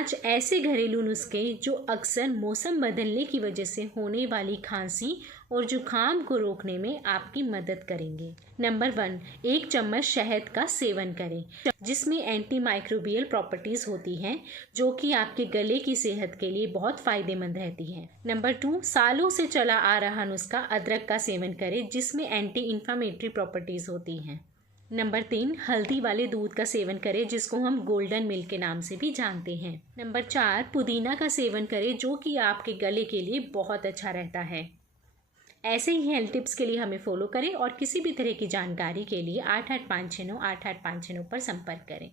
5 ऐसे घरेलू नुस्खे जो अक्सर मौसम बदलने की वजह से होने वाली खांसी और जुखाम को रोकने में आपकी मदद करेंगे। नंबर 1, 1 चम्मच शहद का सेवन करें, जिसमें एंटी माइक्रोबियल प्रॉपर्टीज होती हैं जो कि आपके गले की सेहत के लिए बहुत फायदेमंद रहती हैं। नंबर 2, सालों से चला आ रहा नुस्खा अदरक का सेवन करें, जिसमें एंटी इन्फ्लामेटरी प्रॉपर्टीज होती हैं। नंबर 3, हल्दी वाले दूध का सेवन करें, जिसको हम गोल्डन मिल्क के नाम से भी जानते हैं। नंबर 4, पुदीना का सेवन करें, जो कि आपके गले के लिए बहुत अच्छा रहता है। ऐसे ही हेल्थ टिप्स के लिए हमें फॉलो करें और किसी भी तरह की जानकारी के लिए 8856988569 पर संपर्क करें।